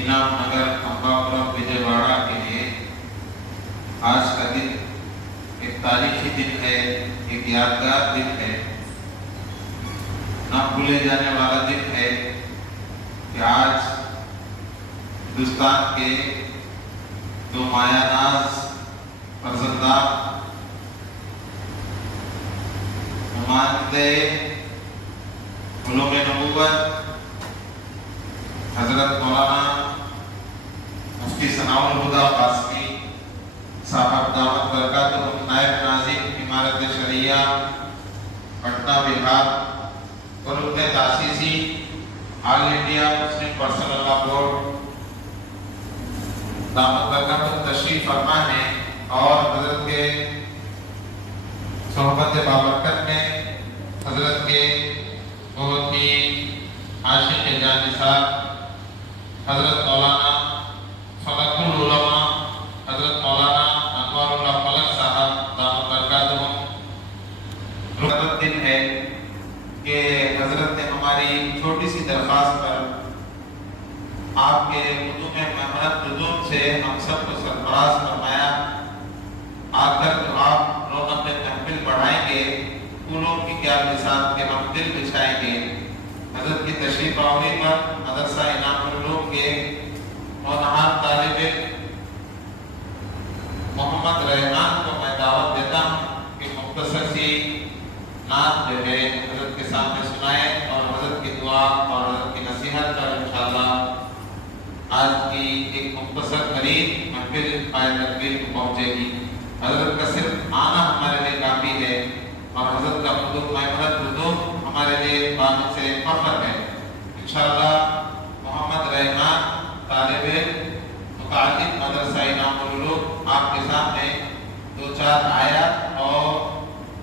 इनाम नगर अम्बापुरम विजयवाड़ा के लिए आज का दिन एक तारीखी दिन है, एक यादगार दिन है, ना भूले जाने वाला दिन है कि आज हिंदुस्तान के दो मायानाज फर्जंदा नुमाइंदे उलूम-ए नबूवत हजरत मौलाना मुफ्ती सनाउल हुदा कासमी साहब दामत बरकातुहुम नायब नाज़िम इमारत शरिया पटना बिहार और उनके तासीसी all India Muslim personal law board दामत बरकातुहुम तशरीफ फरमा है और हजरत के सोहबत बाबरकत में हजरत के बहुत ही आशिक जानिसार हजरत मौलाना फलकुल उलमा हजरत मौलाना अनवारुल्लाह फलक साहब दामत बरकातुहुम रुकत दिन है कि हजरत ने हमारी छोटी सी दरख्वास्त पर आपके खुदूम मेहनत जुनून से हम सबको सरफराज फरमाया। आकर जो आप रौनक महफिल बढ़ाएंगे, फूलों की क्या मिसाल के हम दिल बिछाएंगे। हजरत की तशरीफ आवरी पर मदरसा इनामुल उलूम के होनहार तालिबे मोहम्मद रहमान को मैं दावत देता हूँ कि मुख्तसर सी नात जो है हजरत के सामने सुनाए और हजरत की दुआ और हजरत की नसीहत पर इंशाअल्लाह आज की एक मुख्तसर करीब महफिल आयत तकबीर को पहुँचेगी। हजरत का सिर्फ आना हमारे लिए काफ़ी है और हजरत का खुदूम मेहनत जुनून हमारे लिए बात से फख्र है। इंशाअल्लाह मोहम्मद रहमान तालिबे मुतालिब मदरसा इनामुल उलूम आपके सामने 2-4 आयत और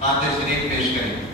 नात शरीफ पेश करेंगे।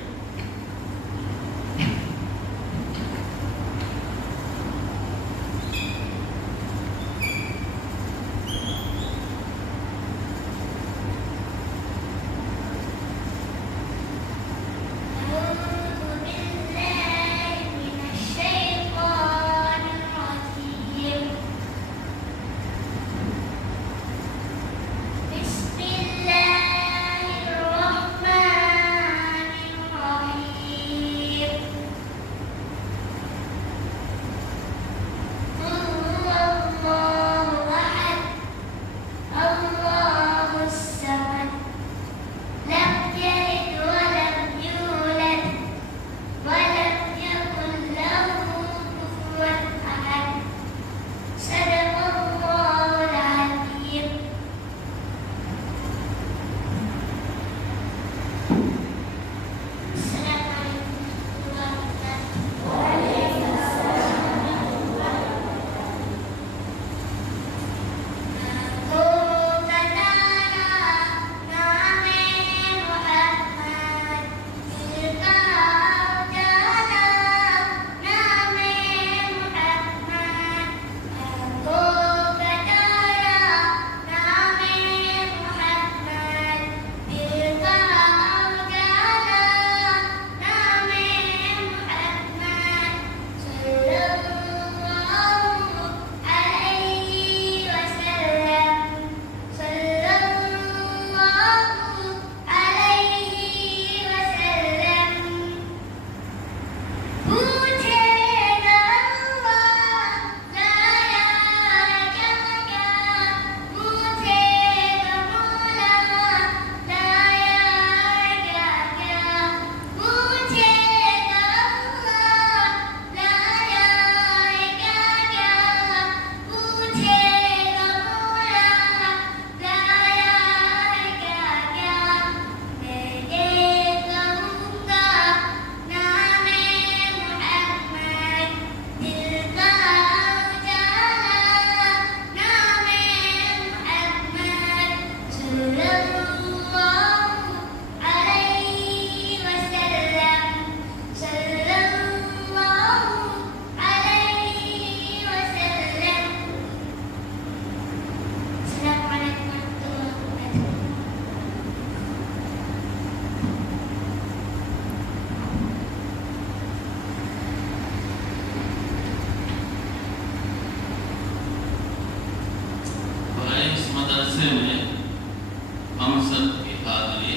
मदरसे में हम सब की हाजिरी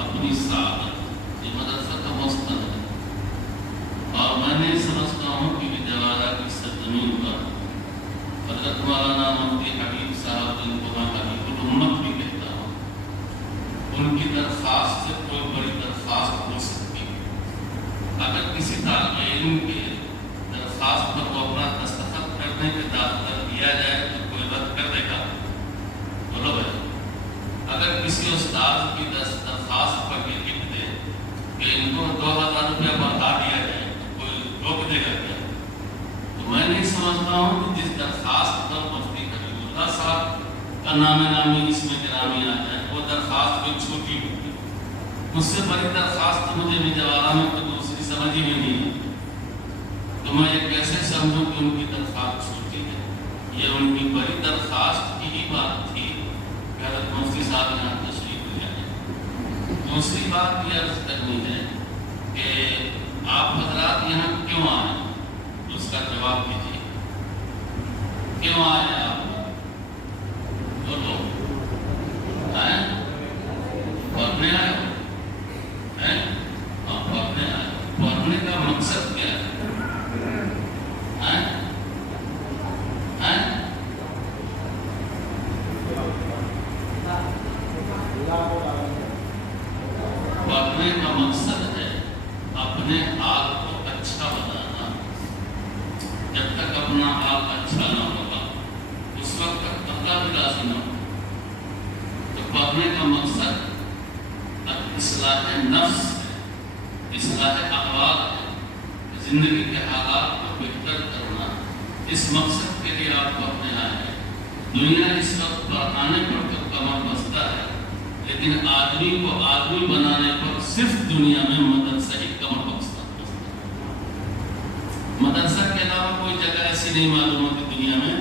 अपनी सादत, ये मदरसा का मस्तन है। और मैं नहीं समझता हूँ कि विजयवाड़ा की सरजमीन पर हज़रत मौलाना मुफ्ती हबीब साहब, जिनको मैं हबीबुल उम्मत भी कहता हूँ, उनकी दरख्वास्त से कोई बड़ी दरख्वास्त हो सकती है। अगर किसी तालिब इल्म के दरख्वास्त पर वो अपना दस्तखत करने के दाखिला दिया जाए तो कोई रद्द कर देगा? बोलो भाई। अगर किसी उस्ताद की दरख्वास्त पर ये लिख दे कि इनको 2000 रुपया बढ़ा दिया जाए तो कोई रोक देगा क्या? तो मैं नहीं समझता हूँ कि जिस दरख्वास्त पर मुफ्ती हबीबुल्लाह साहब का नामी इसमें गिरामी आ जाए वो दरख्वास्त कोई छोटी होगी। मुझसे बड़ी दरख्वास्त मुझे विजयवाड़ा में तो दूसरी समझ ही नहीं है। तो मैं ये कैसे समझूं कि उनकी दरख्वास्त छोटी है? ये उनकी बड़ी दरख्वास्त की ही बात थी कि हज़रत मुफ्ती साहब यहाँ तशरीफ ले आए। दूसरी बात ये अर्ज करनी है कि आप हजरात यहाँ क्यों आए, उसका जवाब दीजिए। क्यों आए आप? बोलो। आए? पढ़ने आए हो? हैं? हाँ, पढ़ने आए। पढ़ने का मकसद क्या है? पढ़ने का मकसद है अपने हाल को अच्छा बनाना। जब तक अपना हाल अच्छा ना होगा उस वक्त तक तबला भी राजी ना हो। तो पढ़ने का मकसद इस्लाह नफ्स है, इस्लाह अहवाल है, जिंदगी के हालात को बेहतर करना। इस मकसद के लिए आप पढ़ने आए हैं। दुनिया इस वक्त पढ़ाने पर तो कमर बसता है, लेकिन आदमी को आदमी बनाने पर सिर्फ दुनिया में मदरसा ही कमर बसता है। मदरसा के अलावा कोई जगह ऐसी नहीं मालूम होती दुनिया में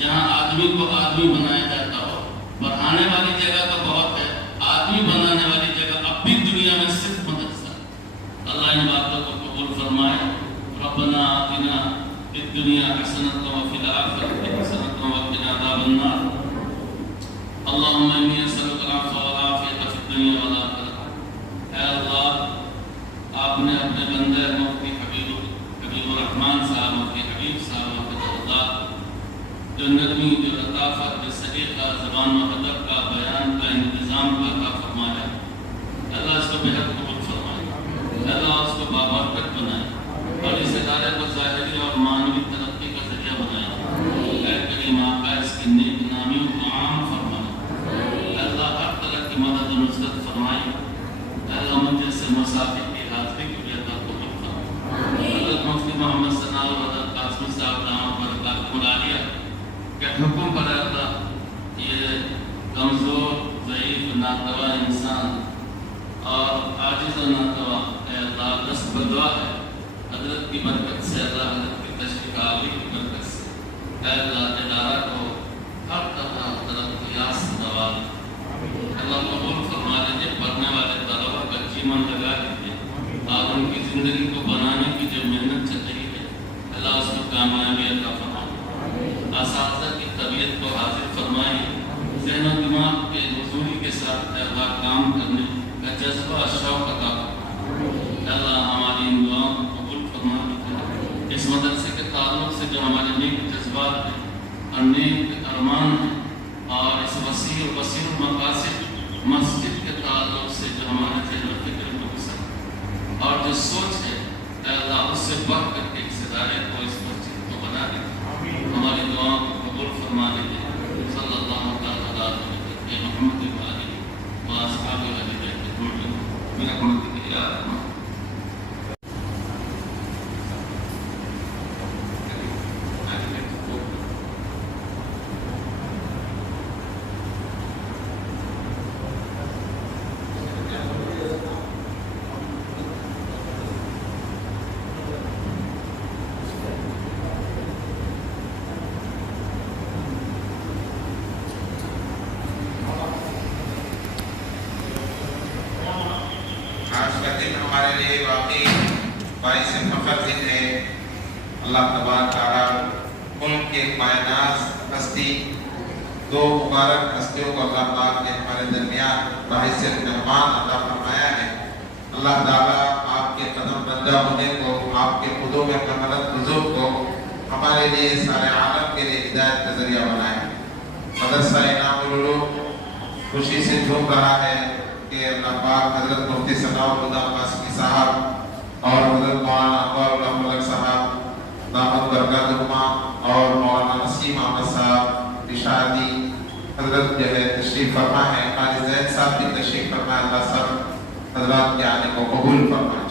जहाँ आदमी को आदमी बनाया जाता हो। पढ़ाने वाली जगह तो बहुत है, आदमी बनाने वाली जगह अब भी दुनिया में सिर्फ मदरसा। अल्लाह इन बातों को कबूल फरमाए। रब्बना आतिना फिद दुनिया हसनतन व फिल आखिरति हसनतन व क़िना अज़ाबन्नार। अल्लाहुम्मा इन्नी असअलुका अल-अफ़्व वल आफ़ियत फ़िद दुनिया वल आखिरह। ऐ अल्लाह, आपने अपने बंदे मुफ्ती हबीबुर रहमान साहब, मुफ्ती हबीब साहब हफ़िज़हुल्लाह, जो नरमी, जो लताफ़त, जो सलीक़ा, ज़बान व अदब का, बयान का, इंतज़ाम का अता फरमाया। अल्लाह इसको बेहद कबूल फरमाए। अल्लाह उसको बाबरकत बनाए और इस इदारे को ज़ाहिरी और मानवी तरक्की का ज़रिया बनाए। ऐ करीम, आपका इसकी नेक नामी को आम फरमाए। अल्लाह हर तरह की मदद और नुसरत फरमाए। अल्लाह मुझे से मुसाफिर की हाज़िरी के लिए अता कबूल फरमाए। हज़रत मुफ्ती मोहम्मद सनाउल हज़रत कासिम साहब दामद बरकातहुल आलिया के हुक्म पर अल्लाह ये कमज़ोर, ज़ईफ़, नातवा इंसान और आजिज़ और नातवा अल्लाह दस्त बदुआ है। हज़रत की बरकत से, अल्लाह हज़रत की तशरीफ़ आवी की बरकत से अल्लाह इदारा को हर तरह तरक्यात से नवाज़। अल्लाह कबूल फरमा लीजिए। पढ़ने वाले तलबा का जीवन लगा दीजिए और उनकी ज़िंदगी को बनाने की जो मेहनत चल रही है अल्लाह उसको कामयाबी अता फरमाए। असातिज़ा की तबीयत को हाज़िर फरमाए। ज़हन और दिमाग के हुज़ूरी के साथ अल्लाह काम करने का जज्बा और शौक़ अता फरमाए। अल्लाह हमारी इन दुआओं को कबूल फरमा लीजिए। इस मदरसे के ताल्लुक़ से जो हमारे नेक जज्बात हैं और नेक अरमान हैं और इस वसीर मकासिद मस्जिद के ताल्लुक़ से जो हमारे ज़हन और फ़िक्र में गुज़र और जो सोच है अल्लाह उससे बढ़ करके इस इदारे को, इस मस्जिद को बना दीजिए। हमारी दुआओं को कबूल फरमा लीजिए। सल्लल्लाहु तआला अलैहि मुहम्मद व आलिहि व अस्हाबिहि अजमईन बिरहमतिक या अरहम। आज का दिन हमारे लिए वाकई बाइस फ़ख्र दिन है। अल्लाह तबारक तआला उनके मायनाज हस्ती दो मुबारक हस्तियों को अल्लाह पाक ने हमारे दरमियान बहैसियत मेहमान अता फरमाया है। अल्लाह ताला आपके कदम बंदा होने को, आपके खुदों में कमलत हुजूर को हमारे लिए, सारे आलम के लिए हिदायत का जरिया बनाए। मदरसा इनामुल उलूम खुशी से झूम रहा है कि अल्लाह पाक हजरत मुफ्ती सनाउल हुदा कासमी साहब और हजरत मौलाना अनवर उल मलक साहब दामद बरकतुहुमा और मौलाना नसीम अहमद साहब इशादी हजरत जो है तशरीफ फरमा है। काजी ज़ैद साहब भी तशरीफ फरमा। अल्लाह सब हजरात के आने को कबूल फरमाए।